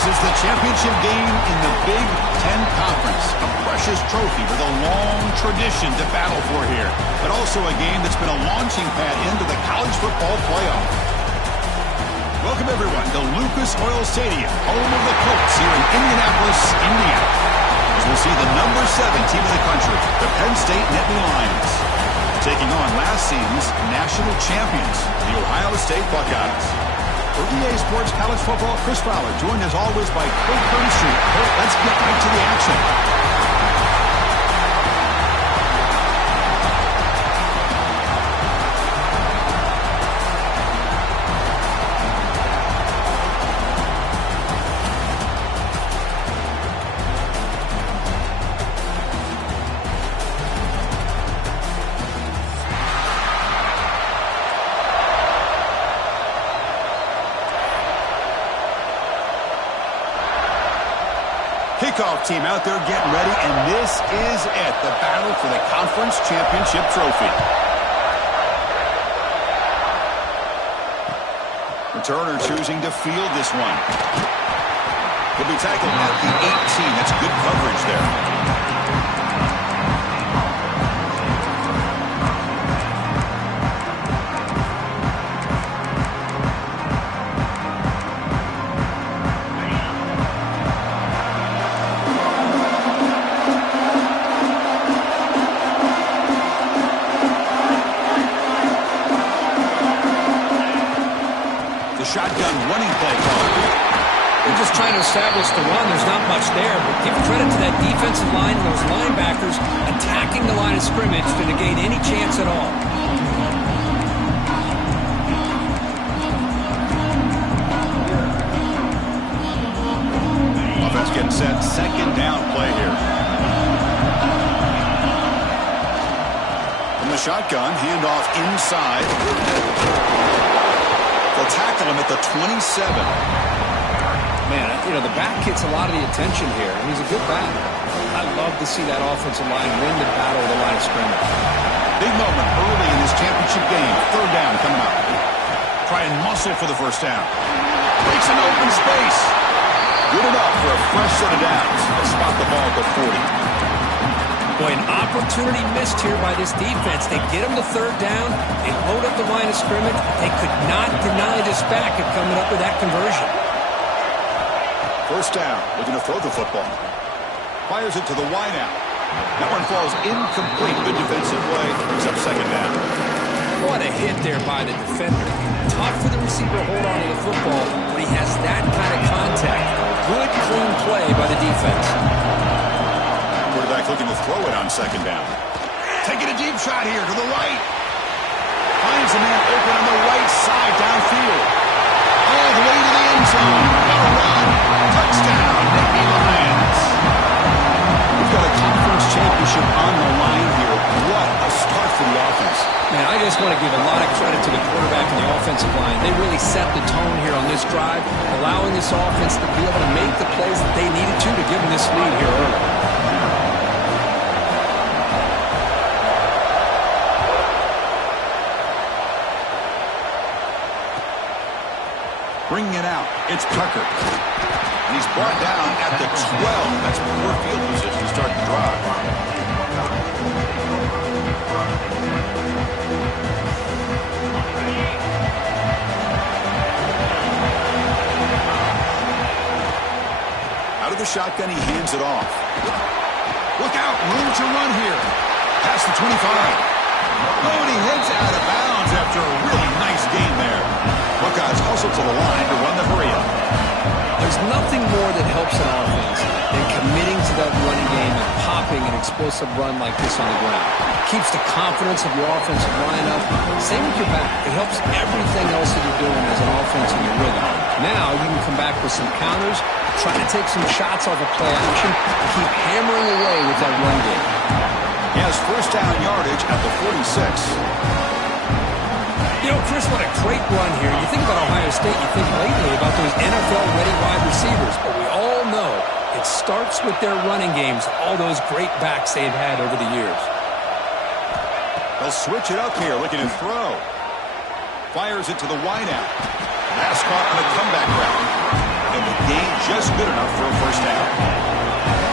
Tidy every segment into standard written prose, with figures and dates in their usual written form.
This is the championship game in the Big Ten Conference. A precious trophy with a long tradition to battle for here. But also a game that's been a launching pad into the college football playoff. Welcome, everyone, to Lucas Oil Stadium, home of the Colts here in Indianapolis, Indiana. As we'll see the number 7 team in the country, the Penn State Nittany Lions, taking on last season's national champions, the Ohio State Buckeyes. For EA Sports College Football, Chris Fowler, joined as always by Colt Bernstein. Colt, let's get right to the action. Kickoff team out there getting ready, and this is it, the battle for the conference championship trophy. Returner choosing to field this one. He'll be tackled at the 18. That's good coverage there. Shotgun running play call. They're just trying to establish the run. There's not much there, but give credit to that defensive line and those linebackers attacking the line of scrimmage to negate any chance at all. Offense getting set. Second down play here. From the shotgun, handoff inside. They'll tackle him at the 27. Man, you know, the back gets a lot of the attention here, and he's a good back. I love to see that offensive line win the battle of the line of scrimmage. Big moment early in this championship game. Third down coming up. Try and muscle for the first down. Breaks an open space. Good enough for a fresh set of downs. They'll spot the ball at the 40. Boy, an opportunity missed here by this defense. They get him to third down. They load up the line of scrimmage. They could not deny this back of coming up with that conversion. First down, looking to throw the football. Fires it to the wideout. That one falls incomplete. Good defensive play. Brings up second down. What a hit there by the defender. Tough for the receiver to hold on to the football when he has that kind of contact. Good, clean play by the defense. Quarterback looking to throw it on second down. Taking a deep shot here to the right. Finds a man open on the right side downfield. All the way to the end zone. Got a run. Touchdown, Nittany Lions. We've got a conference championship on the line here. What a start for the offense. Man, I just want to give a lot of credit to the quarterback and the offensive line. They really set the tone here on this drive, allowing this offense to be able to make the plays that they needed to give them this lead here early. Bringing it out, it's Tucker. And he's brought down at the 12. That's poor field position to start the drive. Out of the shotgun, he hands it off. Look out, room to run here. Past the 25. Oh, and he heads out of bounds after a really nice game there. Buckeyes hustle to the line to run the hurry-up. There's nothing more that helps an offense than committing to that running game and popping an explosive run like this on the ground. Keeps the confidence of your offensive line up. Same with your back. It helps everything else that you're doing as an offense in your rhythm. Now you can come back with some counters, try to take some shots off of play action, keep hammering away with that run game. He has first down yardage at the 46. You know, Chris, what a great run here. You think about Ohio State, you think lately about those NFL-ready wide receivers, but we all know it starts with their running games, all those great backs they've had over the years. They'll switch it up here, looking to throw. Fires it to the wideout. Pass caught on a comeback route. and the gain just good enough for a first down.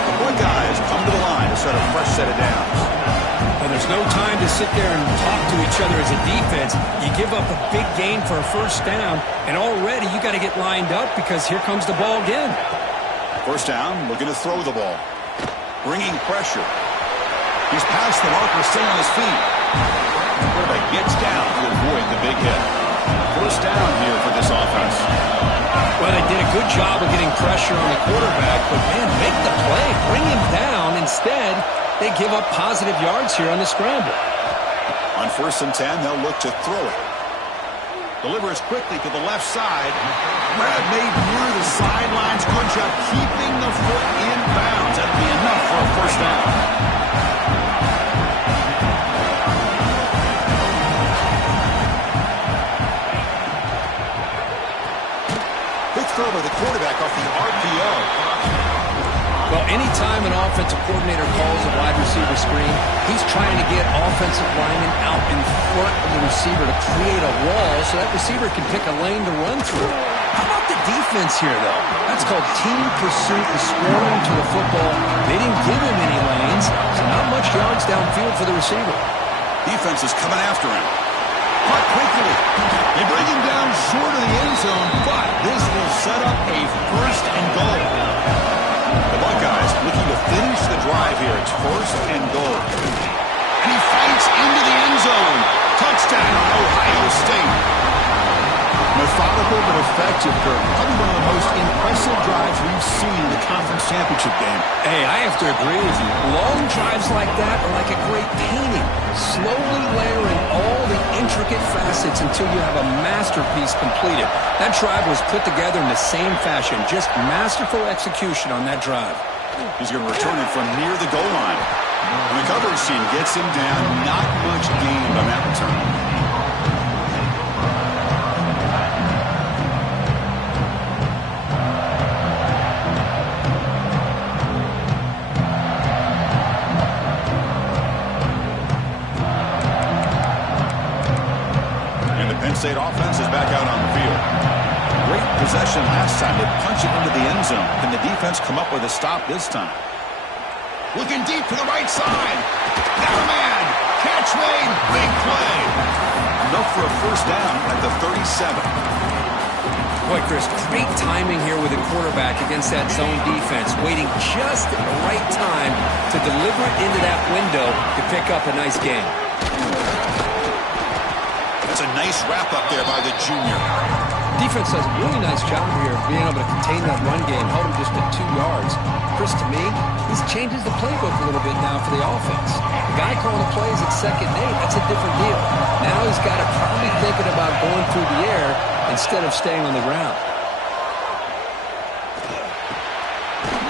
The Buckeyes come to the line to set a fresh set of downs. And there's no time to sit there and talk to each other as a defense. You give up a big gain for a first down, and already you got to get lined up because here comes the ball again. First down, looking to throw the ball. Bringing pressure. He's past the marker, still on his feet. The quarterback gets down to avoid the big hit. First down here for this offense. Well, they did a good job of getting pressure on the quarterback, but, man, make the play. Bring him down. Instead, they give up positive yards here on the scramble. On 1st and 10, they'll look to throw it. Delivers quickly to the left side. Grab made near the sidelines. Good job keeping the foot in bounds. That'll be enough for a first down. Quick throw by the quarterback off the RPO. Well, anytime an offensive coordinator calls a wide receiver screen, he's trying to get offensive linemen out in front of the receiver to create a wall so that receiver can pick a lane to run through. How about the defense here, though? That's called team pursuit and swarming to the football. They didn't give him any lanes, so not much yards downfield for the receiver. Defense is coming after him. Caught quickly. They bring him down short of the end zone, but this will set up a first and goal. The Buckeyes looking to finish the drive here. It's 1st and goal. And he fights into the end zone. Touchdown, Ohio State. Methodical but effective, Kirk. Probably one of the most impressive drives we've seen in the conference championship game. Hey, I have to agree with you. Long drives like that are like a great painting. Slowly layering all the intricate facets until you have a masterpiece completed. That drive was put together in the same fashion. Just masterful execution on that drive. He's going to return it from near the goal line. The coverage team gets him down. Not much gained on that return. State offense is back out on the field. Great possession last time. They punch it into the end zone. Can the defense come up with a stop this time? Looking deep to the right side. Got a man. Catch made. Big play. Enough for a first down at the 37. Boy, Chris, great timing here with the quarterback against that zone defense. Waiting just at the right time to deliver it into that window to pick up a nice gain. That's a nice wrap-up there by the junior. Defense does a really nice job here of being able to contain that run game, held him just at 2 yards. Chris, to me, this changes the playbook a little bit now for the offense. The guy calling the plays at 2nd and 8, that's a different deal. Now he's got to probably thinking about going through the air instead of staying on the ground.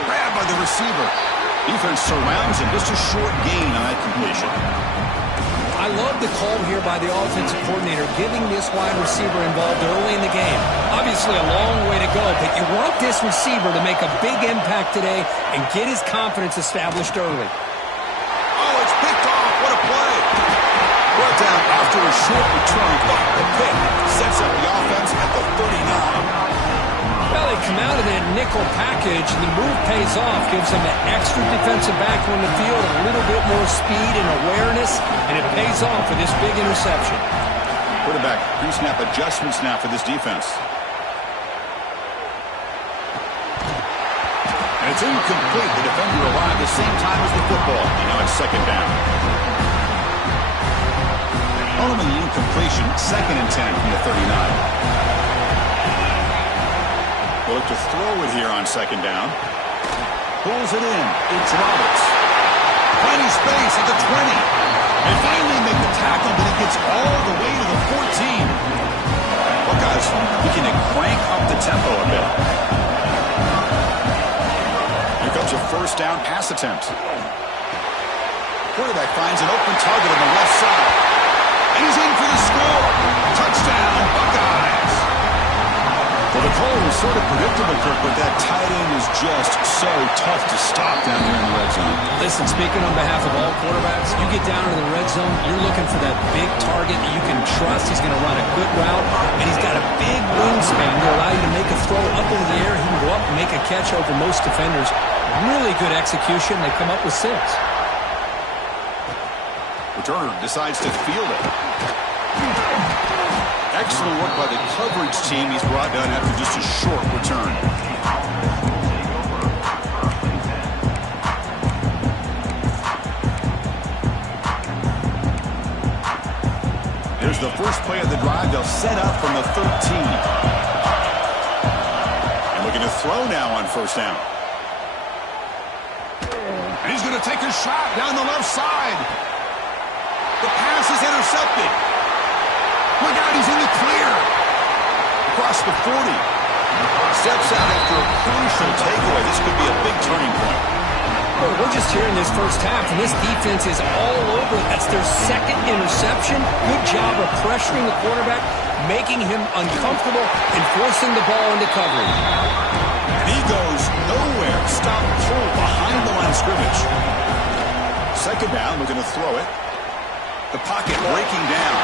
Grabbed by the receiver. Defense surrounds him. Just a short gain on that completion. I love the call here by the offensive coordinator, giving this wide receiver involved early in the game. Obviously a long way to go, but you want this receiver to make a big impact today and get his confidence established early. Oh, it's picked off. What a play. Brought down after a short return, but the pick sets up the offense at the 39. Well, they come out of that nickel package, and the move pays off, gives them an extra defensive back on the field, a little bit more speed and awareness, and it pays off for this big interception. Quarterback pre-snap adjustments now for this defense. And it's incomplete. The defender arrived the same time as the football. And now it's 2nd down. Following the incompletion, 2nd and 10 from the 39. We'll look to throw it here on 2nd down. Pulls it in. It's Roberts. Finding space at the 20. They finally make the tackle, but it gets all the way to the 14. Buckeyes looking to crank up the tempo a bit. Here comes a 1st down pass attempt. Quarterback finds an open target on the left side. And he's in for the score. Touchdown, Buckeyes. Well, the call was sort of predictable, Kirk, but that tight end is just so tough to stop down there in the red zone. Listen, speaking on behalf of all quarterbacks, you get down to the red zone, you're looking for that big target that you can trust. He's going to run a good route, and he's got a big wingspan to allow you to make a throw up into the air. He can go up and make a catch over most defenders. Really good execution. They come up with 6. Returner decides to field it. Excellent work by the coverage team. He's brought down after just a short return. Here's the first play of the drive. They'll set up from the 13. And looking to throw now on first down. And he's going to take a shot down the left side. The pass is intercepted. Look out, he's in the clear. Across the 40. Steps out after a crucial takeaway. This could be a big turning point. Well, we're just here in this first half, and this defense is all over. That's their second interception. Good job of pressuring the quarterback, making him uncomfortable, and forcing the ball into coverage. And he goes nowhere. Stop cold behind the line of scrimmage. Second down, looking to throw it. The pocket breaking down.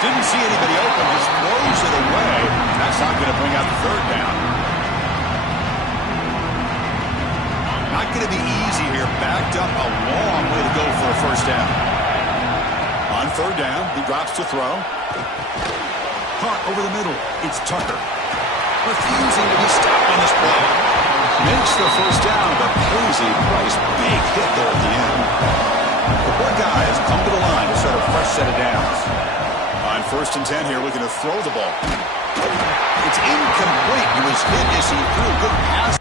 Didn't see anybody open. Just throws it away. That's not going to bring out the third down. Not going to be easy here. Backed up a long way to go for a first down. On third down, he drops to throw. Caught over the middle. It's Tucker. Refusing to be stopped on this play. Makes the first down, but crazy Price. Big hit there at the end. The poor guy has come to the line to start a fresh set of downs. On first and 10 here, looking to throw the ball. It's incomplete. He was hit as he threw a good pass.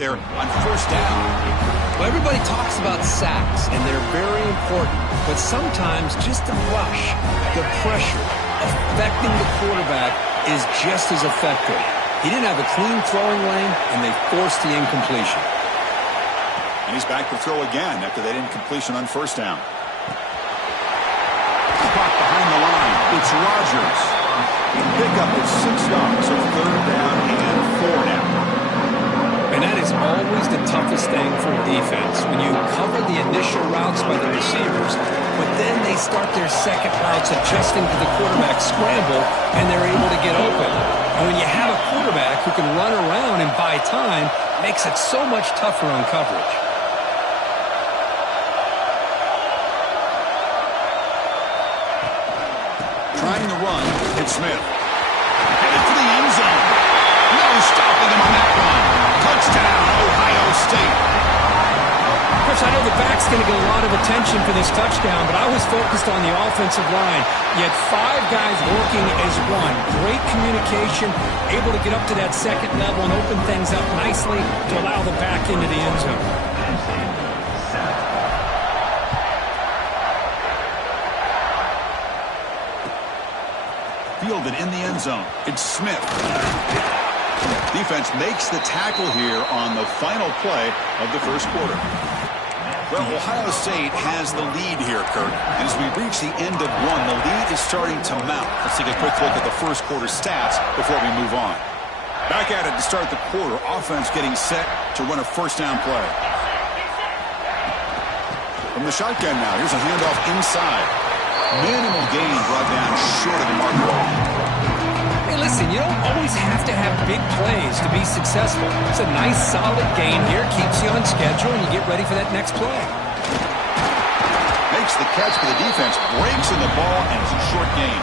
there on first down. Well, everybody talks about sacks, and they're very important. But sometimes just the rush, the pressure, affecting the quarterback is just as effective. He didn't have a clean throwing lane, and they forced the incompletion. And he's back to throw again after that incompletion on first down. Caught behind the line. It's Rodgers. Pick up at 6 yards, so third down and 4 now. And that is always the toughest thing for a defense, when you cover the initial routes by the receivers, but then they start their second routes adjusting to the quarterback scramble, and they're able to get open. And when you have a quarterback who can run around and buy time, it makes it so much tougher on coverage. Trying to run, it's Smith. Headed for the end zone. No stopping him on that one. Touchdown, Ohio State. Chris, I know the back's going to get a lot of attention for this touchdown, but I was focused on the offensive line. You had 5 guys working as one. Great communication, able to get up to that second level and open things up nicely to allow the back into the end zone. Fielded in the end zone. It's Smith. Defense makes the tackle here on the final play of the first quarter. Well, Ohio State has the lead here, Kurt. And as we reach the end of one, the lead is starting to mount. Let's take a quick look at the first quarter stats before we move on. Back at it to start the quarter. Offense getting set to run a first down play. From the shotgun now, here's a handoff inside. Minimal gain brought down short of the mark. Hey, listen, you don't always have to have big plays to be successful. It's a nice, solid gain here. Keeps you on schedule, and you get ready for that next play. Makes the catch for the defense. Breaks in the ball, and it's a short gain.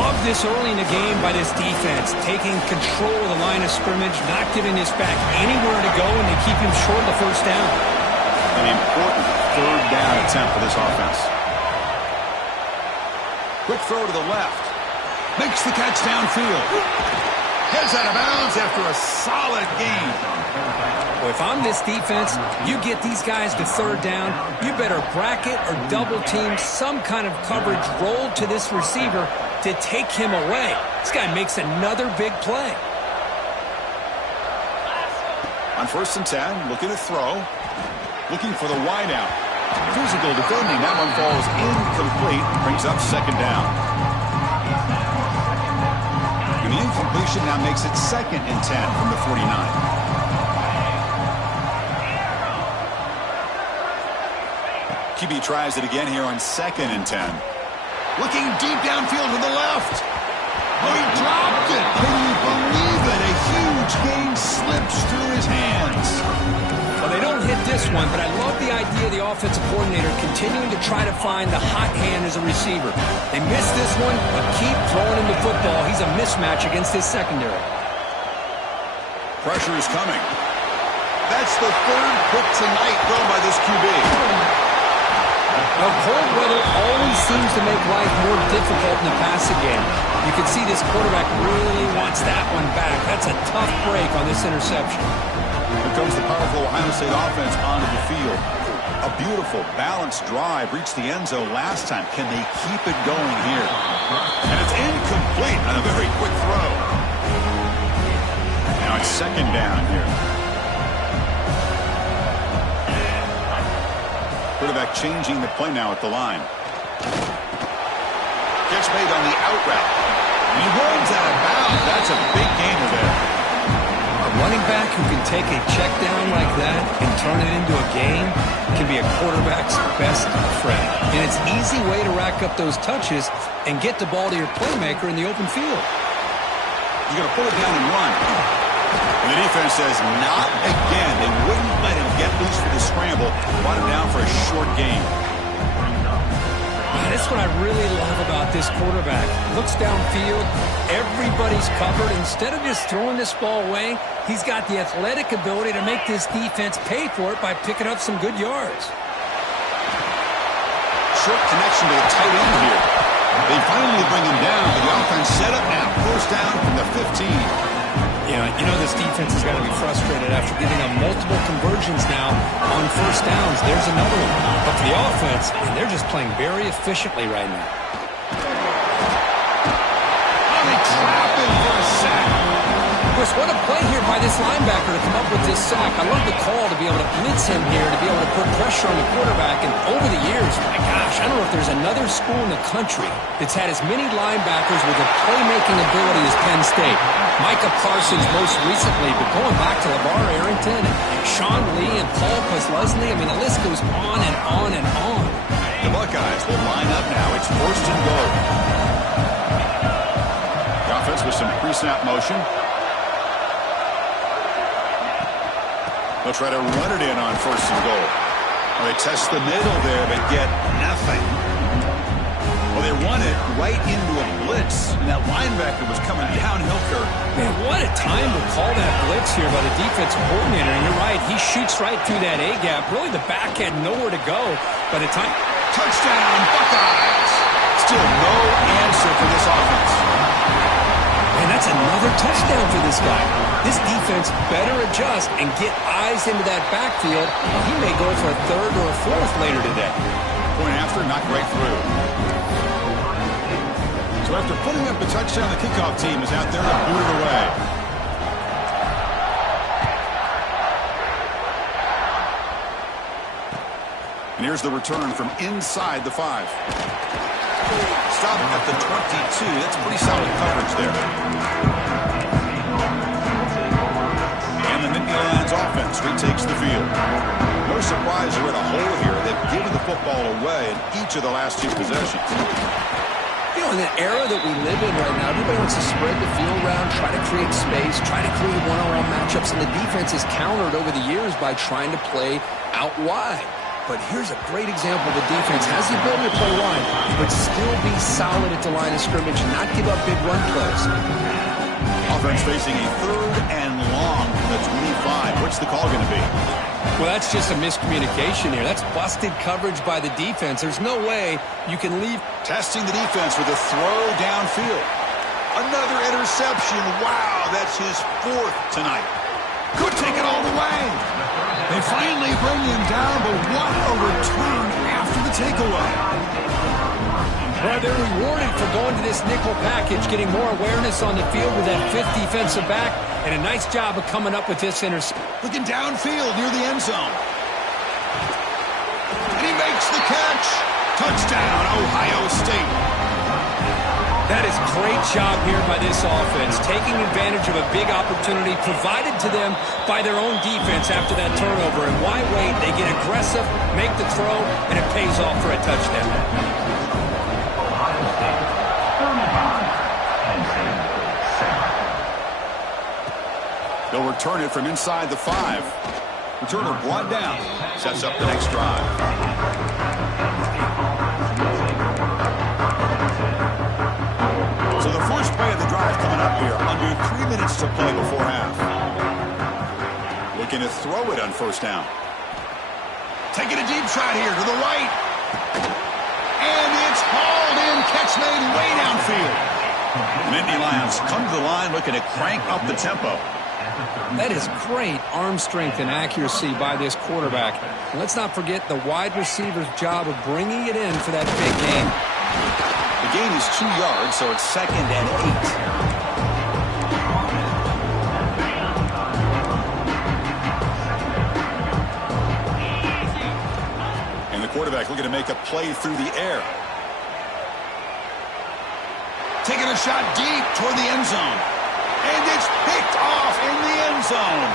Love this early in the game by this defense. Taking control of the line of scrimmage, not giving this back anywhere to go, and they keep him short of the first down. An important third down attempt for this offense. Quick throw to the left. Makes the catch downfield. Heads out of bounds after a solid gain. Well, if I'm this defense, you get these guys to third down, you better bracket or double team some kind of coverage rolled to this receiver to take him away. This guy makes another big play. On 1st and 10, looking to throw. Looking for the wide out. Physical defending. That one falls incomplete. Brings up second down. And the incompletion now makes it 2nd and 10 from the 49. QB tries it again here on 2nd and 10. Looking deep downfield to the left. Oh, he dropped it. Can you believe it? A huge gain slips through his hands. Well, they don't hit this one, but I love the idea of the offensive coordinator continuing to try to find the hot hand as a receiver. They missed this one, but keep throwing him the football. He's a mismatch against his secondary. Pressure is coming. That's the 3rd pick tonight thrown by this QB. Well, cold weather always seems to make life more difficult in the passing game. You can see this quarterback really wants that one back. That's a tough break on this interception. Here comes the powerful Ohio State offense onto the field. A beautiful, balanced drive reached the end zone last time. Can they keep it going here? And it's incomplete on a very quick throw. Now it's 2nd down here. Quarterback changing the play now at the line. Catch made on the out route. He runs out of bounds. That's a big gainer there. A running back who can take a check down like that and turn it into a gain can be a quarterback's best friend. And it's an easy way to rack up those touches and get the ball to your playmaker in the open field. He's going to pull it down and run. And the defense says, not again. They wouldn't let him get loose for the scramble. Brought him down for a short gain. That's what I really love about this quarterback. Looks downfield. Everybody's covered. Instead of just throwing this ball away, he's got the athletic ability to make this defense pay for it by picking up some good yards. Short connection to the tight end here. They finally bring him down, but the offense set up now. First down from the 15. Yeah, you know this defense has got to be frustrated after giving up multiple conversions now on first downs. There's another one. But for the offense, they're just playing very efficiently right now. Oh, they trap him for a sack. Chris, what a play here by this linebacker to come up with this sack. I love the call to be able to blitz him here, to be able to put pressure on the quarterback. And over the years, my gosh, I don't know if there's another school in the country that's had as many linebackers with a playmaking ability as Penn State. Micah Parsons most recently, but going back to LeVar Arrington and Sean Lee and Paul Posluszny, I mean, the list goes on and on and on. The Buckeyes will line up now. It's first and goal. The offense with some pre-snap motion. They'll try to run it in on first and goal. Well, they test the middle there, but get nothing. Well, they run it right into a blitz, and that linebacker was coming downhill, Kirk. Man, what a time to call that blitz here by the defensive coordinator. And you're right, he shoots right through that A-gap. Really, the back had nowhere to go by the time. Touchdown, Buckeyes! Still no answer for this offense. And that's another touchdown for this guy. This defense better adjust and get eyes into that backfield. He may go for a third or a fourth later today. Point after, not right through. So after putting up the touchdown, the kickoff team is out there to boot it away. And here's the return from inside the 5. Stop at the 22. That's pretty solid coverage there. And the Nittany Lions offense retakes the field. No surprise they're in a hole here. They've given the football away in each of the last 2 possessions. You know, in the era that we live in right now, everybody wants to spread the field around, try to create space, try to create one-on-one matchups, and the defense is countered over the years by trying to play out wide. But here's a great example. The defense has the ability to play wide, but still be solid at the line of scrimmage and not give up big run plays. Offense facing a third and long from the 25. What's the call going to be? Well, that's just a miscommunication here. That's busted coverage by the defense. There's no way you can leave. Testing the defense with a throw downfield. Another interception. Wow, that's his 4th tonight. Could take it all the way. They finally bring him down, but what a return after the takeaway. Well, they're rewarded for going to this nickel package, getting more awareness on the field with that 5th defensive back, and a nice job of coming up with this interception. Looking downfield near the end zone. And he makes the catch. Touchdown, Ohio State. That is great job here by this offense, taking advantage of a big opportunity provided to them by their own defense after that turnover. And why wait? They get aggressive, make the throw, and it pays off for a touchdown. They'll return it from inside the 5. Returner brought down. Sets up the next drive. So the first play of the drive coming up here. Under 3 minutes to play before half. Looking to throw it on first down. Taking a deep shot here to the right. And it's hauled in. Catch made way downfield. The Nittany Lions come to the line looking to crank up the tempo. That is great arm strength and accuracy by this quarterback. And let's not forget the wide receiver's job of bringing it in for that big game. The gain is 2 yards, so it's 2nd and 8. And the quarterback looking to make a play through the air. Taking a shot deep toward the end zone. And it's picked off in the end zone.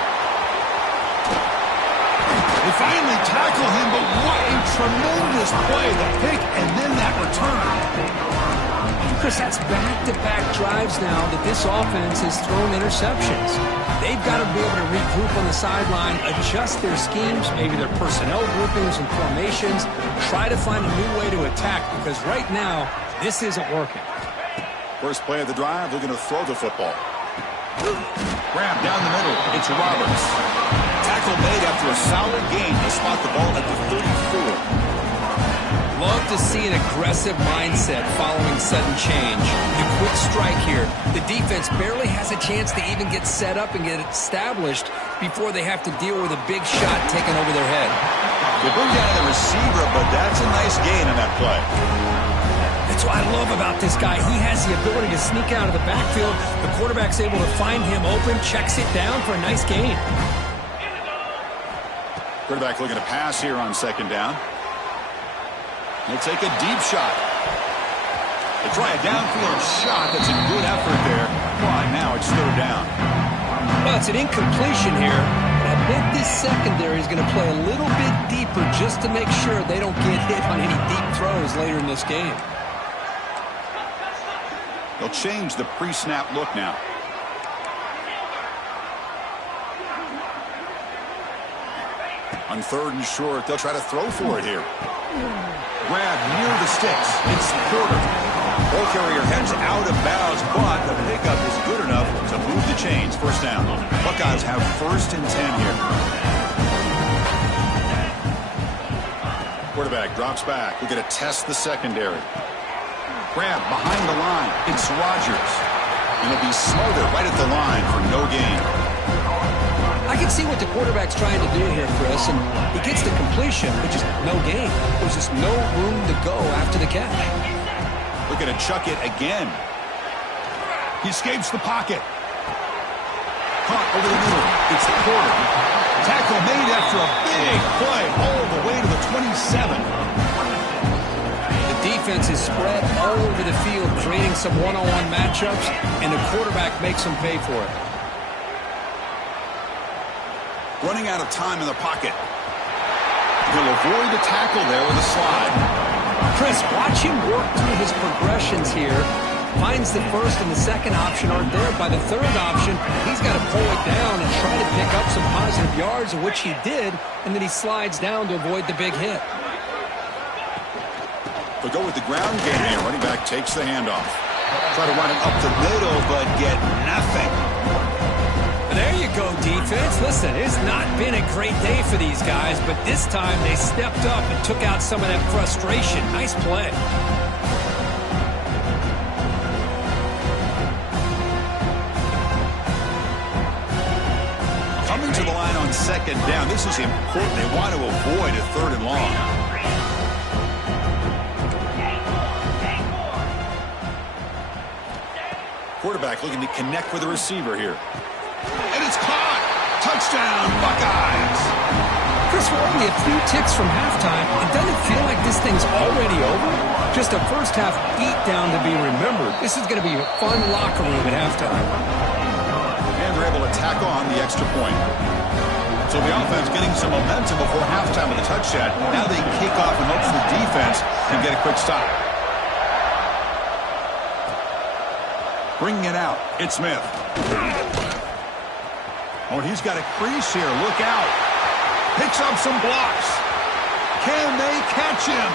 They finally tackle him, but what a tremendous play. The pick and then that return. Chris, that's back-to-back drives now that this offense has thrown interceptions. They've got to be able to regroup on the sideline, adjust their schemes, maybe their personnel groupings and formations, try to find a new way to attack, because right now, this isn't working. First play of the drive, looking to throw the football. Grab down the middle. It's Roberts. Tackle made after a solid gain to spot the ball at the 34. love to see an aggressive mindset following sudden change. The quick strike here. The defense barely has a chance to even get set up and get established before they have to deal with a big shot taken over their head. They bring down the receiver, but that's a nice gain on that play. That's what I love about this guy. He has the ability to sneak out of the backfield. The quarterback's able to find him open, checks it down for a nice gain. Quarterback looking to pass here on second down. He'll take a deep shot. They try a downfield shot. That's a good effort there. But now it's third down. Well, it's an incompletion here. But I bet this secondary is going to play a little bit deeper just to make sure they don't get hit on any deep throws later in this game. They'll change the pre-snap look now. On third and short, they'll try to throw for it here. Grab near the sticks. It's Porter. Ball carrier heads out of bounds, but the pickup is good enough to move the chains. First down. Buckeyes have 1st and 10 here. Quarterback drops back. We're going to test the secondary. Grab behind the line. It's Rodgers. And it'll be Smothers right at the line for no gain. I can see what the quarterback's trying to do here, Chris, and he gets the completion, but just no gain. There's just no room to go after the catch. We're going to chuck it again. He escapes the pocket. Caught over the middle. It's Porter. Tackle made after a big play all the way to the 27. The defense is spread all over the field, creating some one-on-one matchups, and the quarterback makes them pay for it. Running out of time in the pocket. He'll avoid the tackle there with a slide. Chris, watch him work through his progressions here. Finds the first and the second option aren't there. By the third option, he's got to pull it down and try to pick up some positive yards, of which he did, and then he slides down to avoid the big hit. They'll go with the ground game here. Running back takes the handoff. Try to run it up the middle, but get nothing. There you go, defense. Listen, it's not been a great day for these guys, but this time they stepped up and took out some of that frustration. Nice play. Coming to the line on second down. This is important. They want to avoid a 3rd and long. Quarterback looking to connect with the receiver here. And it's caught. Touchdown, Buckeyes. Chris, we're only a few ticks from halftime. It doesn't feel like this thing's already over. Just a first-half beatdown to be remembered. This is going to be a fun locker room at halftime. And they're able to tack on the extra point. So the offense getting some momentum before halftime with a touch shot. Now they kick off and hope the defense can get a quick stop. Bringing it out, it's Smith. Oh, he's got a crease here. Look out. Picks up some blocks. Can they catch him?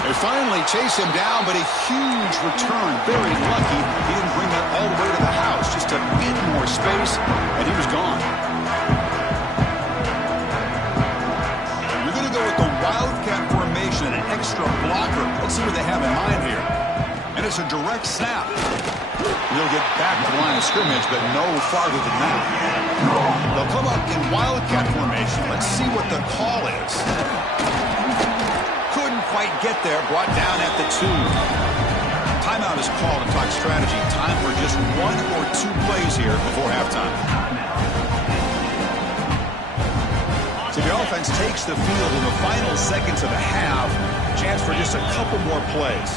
They finally chase him down, but a huge return. Very lucky he didn't bring that all the way to the house. Just a bit more space, and he was gone. You're going to go with the Wildcat formation and an extra blocker. Let's see what they have in mind here. And it's a direct snap. He'll get back to the line of scrimmage, but no farther than that. They'll come up in Wildcat formation. Let's see what the call is. Couldn't quite get there. Brought down at the 2. Timeout is called to talk strategy. Time for just 1 or 2 plays here before halftime. So the offense takes the field in the final seconds of the half. Chance for just a couple more plays.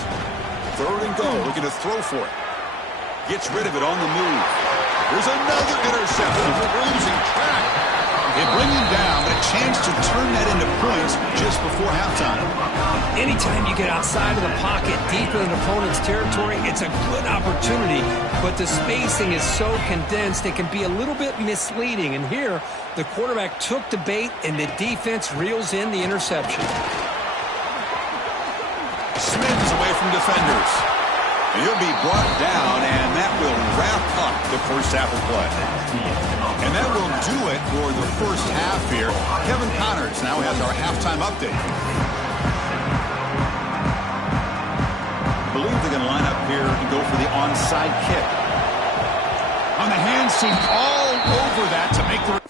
3rd and goal. Looking to throw for it. Gets rid of it on the move. There's another interception. We're losing track. They bring him down, but a chance to turn that into points just before halftime. Anytime you get outside of the pocket, deep in an opponent's territory, it's a good opportunity, but the spacing is so condensed it can be a little bit misleading. And here, the quarterback took the bait, and the defense reels in the interception. Smith is away from defenders. He'll be brought down, and that will wrap up the first half of play. And that will do it for the first half here. Kevin Connors now has our halftime update. believe they're going to line up here and go for the onside kick. On the hands, seemed all over that to make the...